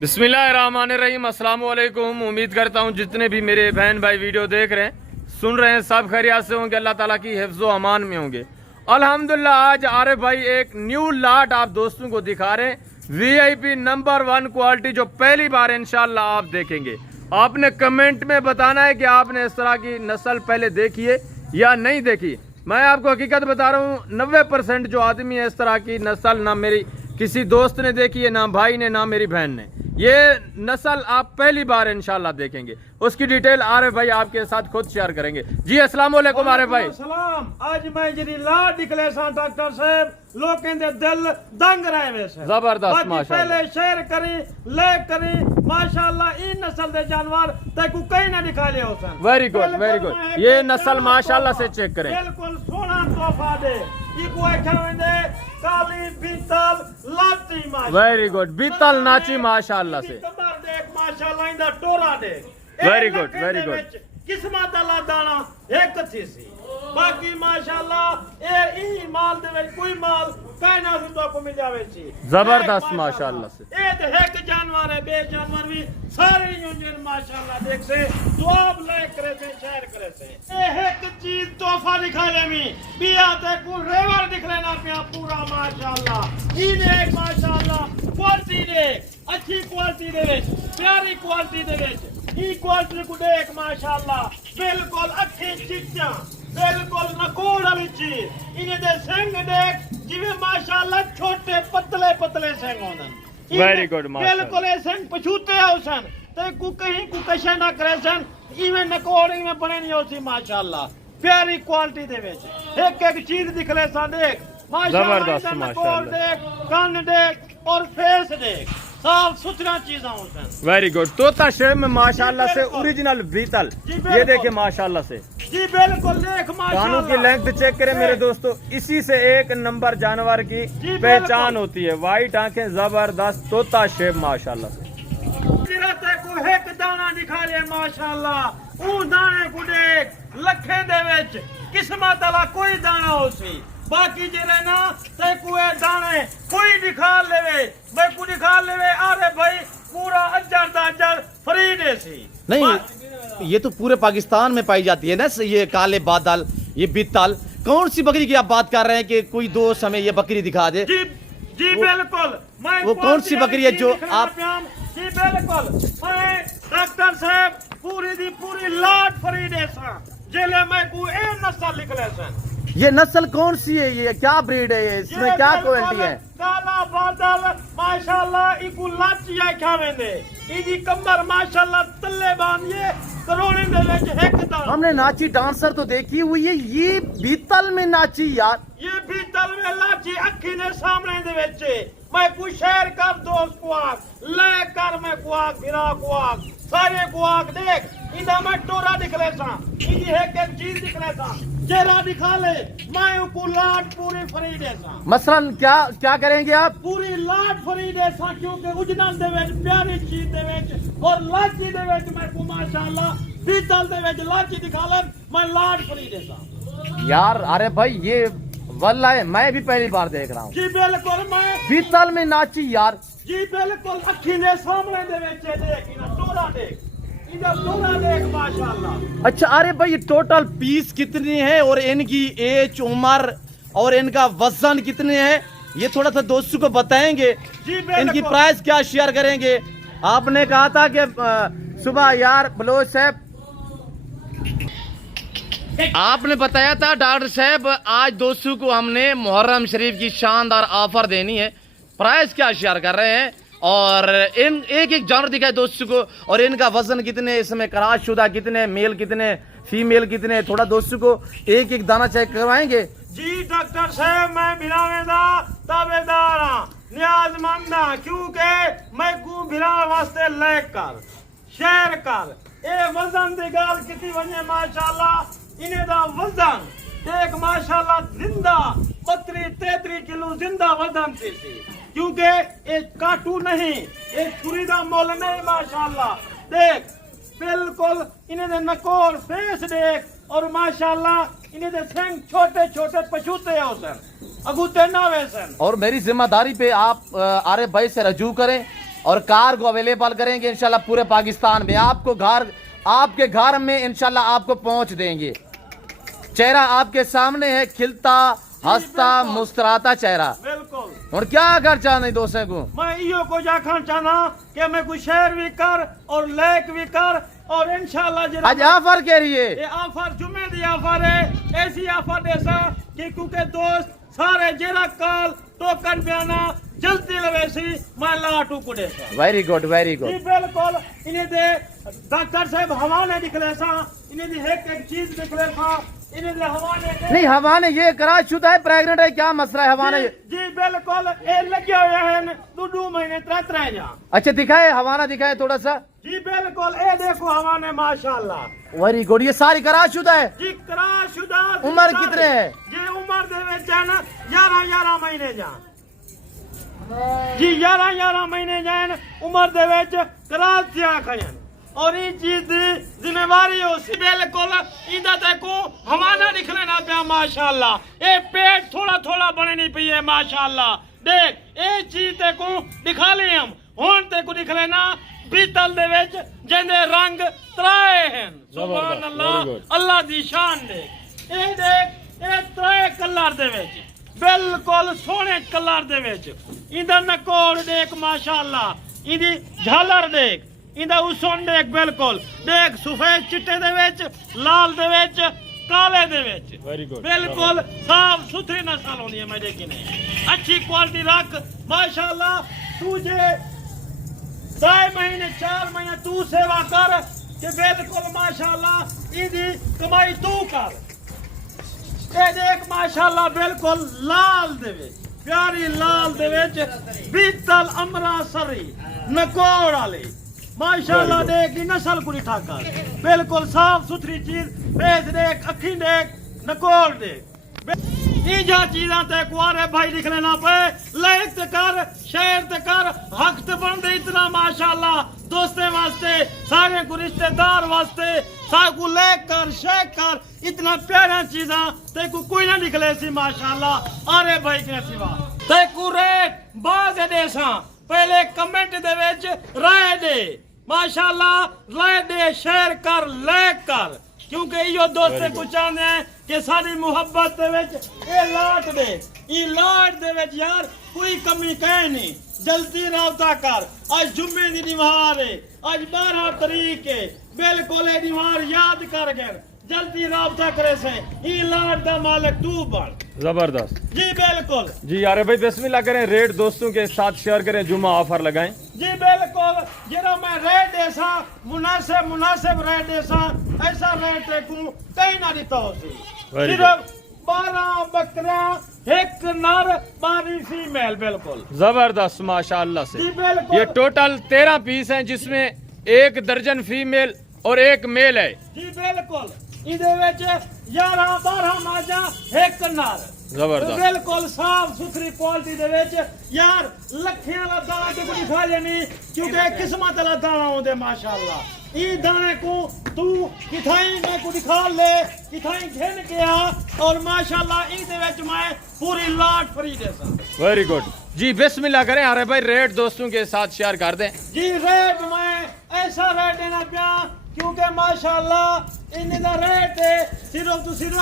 बिस्मिल्लाहिर्रहमानिर्रहीम, अस्सलाम वालेकुम। उम्मीद करता हूँ जितने भी मेरे बहन भाई वीडियो देख रहे हैं, सुन रहे हैं, सब खैरियत से होंगे, अल्लाह ताला की हिफ्ज़ो अमान में होंगे। अल्हम्दुलिल्लाह आज आरिफ भाई एक न्यू लाट आप दोस्तों को दिखा रहे हैं, वीआईपी नंबर 1 क्वालिटी, जो पहली बार इंशाल्लाह आप देखेंगे। आपने कमेंट में बताना है कि आपने इस तरह की नस्ल पहले देखी है या नहीं देखी। मैं आपको हकीकत बता रहा हूँ, 90% जो आदमी है इस तरह की नस्ल ना मेरी किसी दोस्त ने देखी है, ना भाई ने, ना मेरी बहन ने। ये नस्ल आप पहली बार इंशाल्लाह देखेंगे। उसकी डिटेल आरिफ भाई आपके साथ खुद शेयर करेंगे। जी अस्सलाम वालेकुम आरिफ भाई। सलाम। आज मैं जी ला निकले सा डॉक्टर साहब, लोग कहते दिल दंग रहे वैसे जबरदस्त माशाल्लाह। पहले शेयर करी ले करी माशाल्लाह। इन नस्ल दे जानवर तेको कहीं ना दिखा ले होसन। Very good very good. ये नस्ल माशाल्लाह से चेक करें, बिल्कुल सोना तोहफा दे। इको आखिर काली बीतल लाची माशाल्लाह। Very good. बीतल नाची माशाल्लाह से। कमर देख माशाल्लाह, इंदा टोरा देख। Very good very good. किस्मत अल्लाह दाना एक थी सी, बाकी माशाल्लाह ए ई माल दे कोई माल कहना से तो को मिल जावे छी। जबरदस्त माशाल्लाह से। ए तो एक जानवर है, बे जानवर भी सारे यूनियन माशाल्लाह देख से दुआब ले करे से शेयर करे से। ए एक चीज तोहफा दिखाले मी बिया ते को रेवर दिख लेना पे पूरा माशाल्लाह। ई देख माशाल्लाह क्वालिटी दे, अच्छी क्वालिटी दे, प्यारी क्वालिटी दे, ई क्वालिटी को देख माशाल्लाह। बिल्कुल अच्छी चीज़ां, बिल्कुल नकोड़ वाली चीज। इन्हें दे सिंग देख जिवे माशाल्लाह छोटे पतले पतले सिंग होनन। वेरी गुड माशाल्लाह। बिल्कुल ए सिंग पछूते होसन ते को कहीं को कशा ना करे सन। इवे नकोड़ इवे बने नहीं होसी माशाल्लाह। प्यारी क्वालिटी दे विच एक एक चीज दिखले सा देख माशाल्लाह। जबरदस्त माशाल्लाह। देख कान देख और फेस देख, साफ सुथरा चीज़ां होसन। Very good. तोता शेप में माशाल्लाह से ओरिजिनल बीतल, ये देखे माशाल्लाह से। जी बिल्कुल देख माशाल्लाह। कानों की लेंथ चेक करें मेरे दोस्तों, इसी से एक नंबर जानवर की पहचान होती है। वाइट आंखें, जबरदस्त तोता शेप माशाल्लाह से। को एक दाना दिखा ले माशाल्लाह। ऊ दाने को देख लखे दे विच किस्मत वाला कोई दाना होसी। बाकी जेले ना ते कुए दाने कोई दिखा लेवे, मैं को दिखा लेवे। अरे भाई पूरा अजर दा अजर फ्री दे सी। नहीं, ये तो पूरे पाकिस्तान में पाई जाती है ना ये काले बादल, ये बीतल। कौन सी बकरी की आप बात कर रहे हैं कि कोई दोस्त हमें ये बकरी दिखा दे? जी जी बिल्कुल। मैं वो कौन सी बकरी है जो आप? जी बिल्कुल। मैं डॉक्टर साहब पूरी दी पूरी लाट फ्री दे सा जेले मैं को ए नस्ल लिख ले सन। ये नस्ल कौन सी है? ये क्या ब्रीड है? ये इसमें क्या क्वालिटी है? काला बादल माशाल्लाह। इको लाचिया खावेंदे, इदी कमर माशाल्लाह तल्ले बांधिए करोड़े दे विच एक दाना। हमने नाची डांसर तो देखी हुई है, ये बीतल में नाची यार। ये बीतल में लाची अखी ने सामने दे विच मैं कुछ शेयर कर दोस्त को आग ले कर, मैं को आग फिरा को आग सारे को आग देख। इदा मैं टोरा दिख ले सा, इदी एक एक चीज दिख ले सा जेला दिखा ले। मैं को लाट पूरी फ्री दे सा। मसलन क्या क्या करेंगे आप? पूरी लाट फ्री दे सा, क्योंकि उजनल दे विच प्यारी चीज दे विच और लाची दे विच मैं को माशाल्लाह बीतल दे विच लाची दिखा ले, मैं लाट फ्री दे सा यार। अरे भाई ये वल्लाह मैं भी पहली बार देख रहा हूँ। जी बिल्कुल। मैं बीतल में नाची यार। जी बिल्कुल अखी ने सामने दे विच देख, इना टोरा देख, इना टोरा देख माशाल्लाह। अच्छा, अरे भाई ये टोटल पीस कितनी है और इनकी एज, उम्र और इनका वजन कितने हैं, ये थोड़ा सा दोस्तों को बताएंगे। इनकी प्राइस क्या शेयर करेंगे? आपने कहा था कि सुबह यार बलोच साहब, आपने बताया था डॉक्टर साहब आज दोस्तों को हमने मुहर्रम शरीफ की शानदार ऑफर देनी है। प्राइस क्या शेयर कर रहे हैं और इन एक एक जानवर दिखाए दोस्तों को, और इनका वजन कितने, इसमें कराशुदा कितने, मेल कितने, फीमेल कितने, थोड़ा दोस्तों को एक एक दाना चेक करवाएंगे। जी डॉक्टर साहब मैं बिरावेदा ताबेदार हां, न्याजमंद हां, क्योंकि मैं को बिरा वास्ते लाइक कर शेयर कर। ए वजन दी गाल किती वने माशाल्लाह। इन्हें दा वजन देख माशाल्लाह, जिंदा 32-33 किलो जिंदा वजन थी, क्योंकि एक काटू नहीं, एक छुरी दा मोल नहीं माशाल्लाह। देख बिल्कुल इन्हें दे नकोर फेस देख, और माशाल्लाह इन्हें दे सिंग छोटे छोटे पछूते होसन, अगूते ना वैसन। और मेरी जिम्मेदारी पे आप आरिफ भाई से रजू करें और कार को अवेलेबल करेंगे इंशाल्लाह पूरे पाकिस्तान में। आपको घर, आपके घर में इंशाल्लाह आपको पहुंच देंगे। चेहरा आपके सामने है, खिलता हंसता मुस्कुराता चेहरा। बिल्कुल। और क्या कर चाहते दोस्तों को मैं इो को जाखन चाहना कि मैं कुछ शेयर भी कर और लेक भी कर और इंशाल्लाह जरा आज ऑफर कह रही है, ये ऑफर जुम्मे दी ऑफर है। ऐसी ऑफर देसा कि क्योंकि दोस्त सारे जरा कॉल टोकन बयाना जल्दी लवेसी मैं लाटू को देसा। वेरी गुड वेरी जी गुड। बिल्कुल। इन्हें दे डॉक्टर साहब हवाने दिखले सा, इन्हें दे एक चीज दिखले सा, इन्हें दे हवाने दे। नहीं हवाने ये करा शुदा है, प्रेग्नेंट है, क्या मसला है हवाने? जी बिल्कुल। ये लगे हुए हैं 2 महीने 3 जा। अच्छा दिखाए, हवाना दिखाए थोड़ा सा। जी बिल्कुल। ये देखो हवाने माशाल्लाह। Very good. ये सारी करा शुदा है? जी कराशुदा। उम्र कितने है? जी उम्र दे विच जाना 11 महीने जा। जी 11 महीने जान उम्र दे विच करासिया खयन और ये चीज दी जिम्मेवारी हो सी। बिल्कुल इंदा ते को हवाना दिख लेना पिया माशाल्लाह। ये पेट थोड़ा थोड़ा बने नहीं पई है माशाल्लाह। देख ये चीज ते को दिखा ले हम हुन ते को दिख लेना बीतल दे विच जिंदे रंग त्राए हैं। सुभान अल्लाह, अल्लाह दी शान देख। ये देख ये त्राए कलर दे विच बिल्कुल सोने कलर दे विच। इंदा नकोड़ देख माशाल्लाह, इंदी झालर देख, इंदा उसन देख। बिल्कुल देख सफेद चिट्टे दे विच, लाल दे विच, काले दे विच। बिल्कुल साफ सुथरी नस्ल होनी है। मैं देखी नहीं अच्छी क्वालिटी रख माशाल्लाह। तुझे 2 महीने 4 महीने तू सेवा कर कि बिल्कुल माशाल्लाह इंदी कमाई तू कर। ये देख माशाल्लाह बिल्कुल लाल दे विच, प्यारी लाल दे विच बीतल अमरासरी नकोड़ वाली माशाल्लाह। देख नस्ल को दिखा कर बिल्कुल साफ सुथरी चीज। फेस देख, अखी देख, नकोड़ देख। ईजा चीजा ते कुआरे भाई दिख लेना पे लायक ते कर, शेर ते कर, हक ते बन दे इतना माशाल्लाह। दोस्ते वास्ते, सारे को रिश्तेदार वास्ते, सारे को लेकर शेख कर, इतना प्यारा चीजा ते को कोई ना निकले सी माशाल्लाह। अरे भाई के सिवा ते को रेट बाज देसा पहले कमेंट दे विच राय दे माशाल्लाह। राय दे, शेयर कर, लाइक कर, क्योंकि यो दोस्ते को चाहते हैं कि सारी मुहब्बत दे विच ये लाट दे। ये लाट दे विच यार कोई कमी कहे नहीं। जल्दी राबता कर। आज जुम्मे दी निवार है, आज 12 तारीख है। बिल्कुल ये निवार याद कर गए, जल्दी राबता करे से। ये लाट दा मालिक तू बन। जबरदस्त। जी बिल्कुल। जी यार भाई बिस्मिल्लाह करें, रेट दोस्तों के साथ शेयर करें, जुम्मा ऑफर लगाएं। जी बिल्कुल। जरा मैं रेट ऐसा मुनासिब रेट ऐसा रेट देखूं कहीं ना दिता हो सी। सिर्फ 12 बकरा, 1 नर, 12 फीमेल। बिल्कुल जबरदस्त माशाल्लाह से। जी बिल्कुल। ये टोटल 13 पीस हैं, जिसमें 1 दर्जन फीमेल और 1 मेल है। जी बिल्कुल। इधे विच 11-12 माजा, 1 नर। जबरदस्त। बिल्कुल साफ सुथरी क्वालिटी दे विच यार लखियां दा दाना ते कोई खा लेनी, क्योंकि किस्मत दा दाना होंदे माशाल्लाह। ई दाने को तू किथाई मैं को दिखा ले, किथाई घेन के आ और माशाल्लाह ई दे विच मैं पूरी लाट फ्री देसा। Very good. जी बिस्मिल्लाह करें। अरे भाई रेट दोस्तों के साथ शेयर कर दें। जी रेट मैं ऐसा रेट देना पिया क्योंकि माशाल्लाह इनका रेट है सिर्फ तो सिर्फ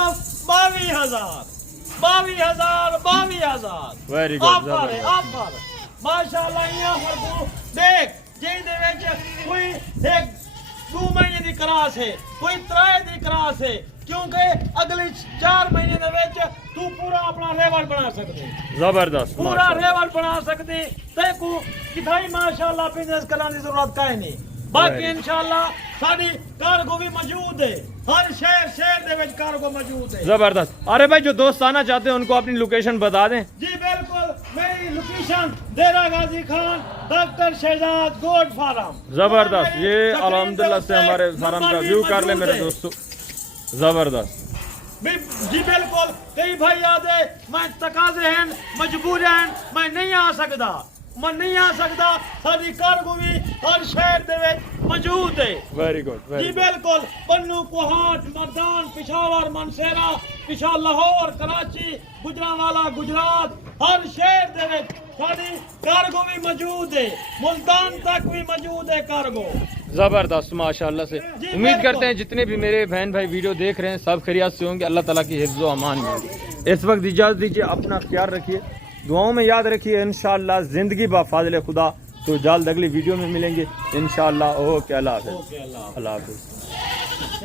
22,000। 22,000। Very good. ऑफर है ऑफर माशाल्लाह। ये ऑफर को देख जे दे विच कोई एक 2 महीने दी क्रास है, कोई 3 दी क्रास है, क्योंकि अगले 4 महीने दे विच तू पूरा अपना लेवल बना सकते। जबरदस्त पूरा लेवल बना सकते ते को किथाई माशाल्लाह बिजनेस करने की जरूरत काहे नहीं। बाकी इंशाल्लाह साडी कार्गो भी मौजूद है, हर शहर दे विच कार्गो मौजूद है। जबरदस्त। अरे भाई जो दोस्त आना चाहते हैं उनको अपनी लोकेशन बता दें। जी बिल्कुल। मेरी location Dera Ghazi Khan, doctor Shahzad goat farm. जबरदस्त। ये अल्हम्दुलिल्लाह से हमारे फार्म का व्यू कर ले मेरे दोस्तों। जबरदस्त। जी बिल्कुल। कई भाई आदे मैं तकाजे हैं, मजबूर हैं, मैं नहीं आ सकता। मैं नहीं आ सकता साडी कारगो भी हर शहर दे विच मौजूद है वेरी गुड जी वेरी बिल्कुल पन्नू कोहाट मर्दान पिशावर मनसेरा पिछा लाहौर कराची गुजरांवाला गुजरात हर शहर दे विच साडी कारगो भी मौजूद है मुल्तान तक भी मौजूद है कारगो जबरदस्त माशाल्लाह से जी, उम्मीद बिल्कुल। करते हैं जितने भी मेरे बहन भाई वीडियो देख रहे हैं सब खैरियत से होंगे अल्लाह ताला की हिफ्ज़ व अमान में होंगे। इस वक्त इजाज़त दीजिए अपना ख्याल रखिए दुआओं में याद रखिए इंशाअल्लाह ज़िंदगी बा फाज़िल खुदा तो जल्द अगली वीडियो में मिलेंगे इंशाअल्लाह ओके अल्लाह हाफ़िज़ ओके अल्लाह अल्लाह हाफ़िज़।